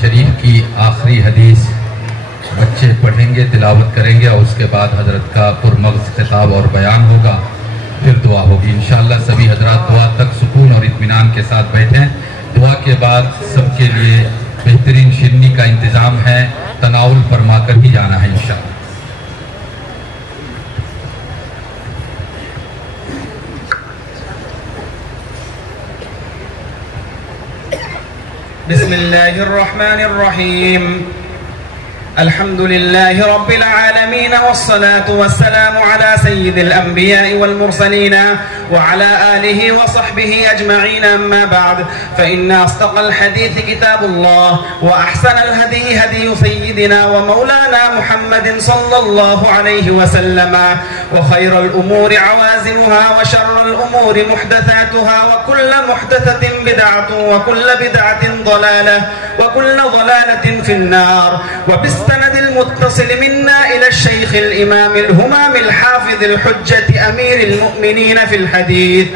शरीफ की आखिरी हदीस बच्चे पढ़ेंगे, तिलावत करेंगे और उसके बाद हजरत का पुरमग़ज़ खिताब और बयान होगा, फिर दुआ होगी इंशाअल्लाह। सभी हजरात दुआ तक सुकून और इत्मीनान के साथ बैठें। दुआ के बाद सबके लिए बेहतरीन शिरनी का इंतज़ाम है, तनाउल फरमा कर ही जाना है इंशाअल्लाह। बिस्मिल्लाहिर्रहमानिर्रहीम। अल्हम्दुलिल्लाहि रब्बिल आलमीन वस्सलातु वस्सलामु अला सय्यिदिल अंबिया'i वल मुरसलीन व अला आलिहि व सहबिहि अजमईन, अम्मा बाद फ़इन्न अस्दक़ल हदीस किताबुल्लाह व अहसनल हदी हदी सय्यिदिना व मौलाना मुहम्मदिन सल्लल्लाहु अलैहि वसल्लम व खैरुल उमूरि अवाज़िमुहा व शर्रुल उमूरि मुहदसातुहा व कुल्लु मुहदसतिन बिदअतुन व कुल्लु बिदअतिन ज़लालह व कुल्लु ज़लालतिन फिन्नार। व بالسند المتصل منا إلى الشيخ الإمام الهمام الحافظ الحجة أمير المؤمنين في الحديث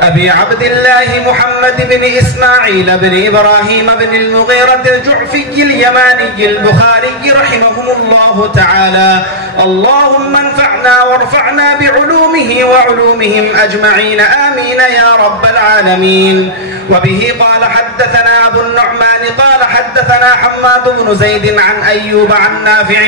أبي عبد الله محمد بن إسماعيل بن إبراهيم بن المغيرة الجعفي اليماني البخاري رحمهم الله تعالى. اللهم انفعنا وارفعنا بعلومه وعلومهم أجمعين، آمين يا رب العالمين. وبه قال حدثنا أبو النعمان قال حدثنا حماد بن زيد عن أيوب عن نافع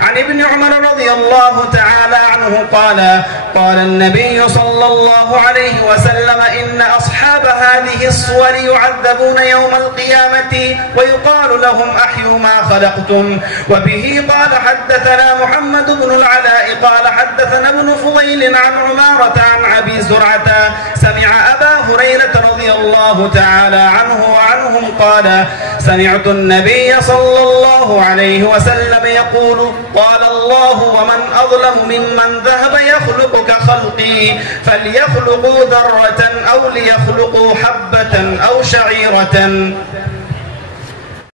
عن ابن عمر رضي الله تعالى عنه قال قال النبي صلى الله عليه وسلم إن أصحاب هذه الصور يعذبون يوم القيامة ويقال لهم أحيوا ما خلقتم. وبه قال حدثنا محمد بن العلاء قال حدثنا ابن فضيل عن عمارة عن أبي زرعة سمع أبا هريرة رضي الله تعالى عنه وعنهم قال سمعت النبي صلى الله عليه وسلم يقول قال الله ومن أظلم ممن ذهب يخلق كخلقي فليخلقوا ذرة أو ليخلقوا حبة أو شعيرة.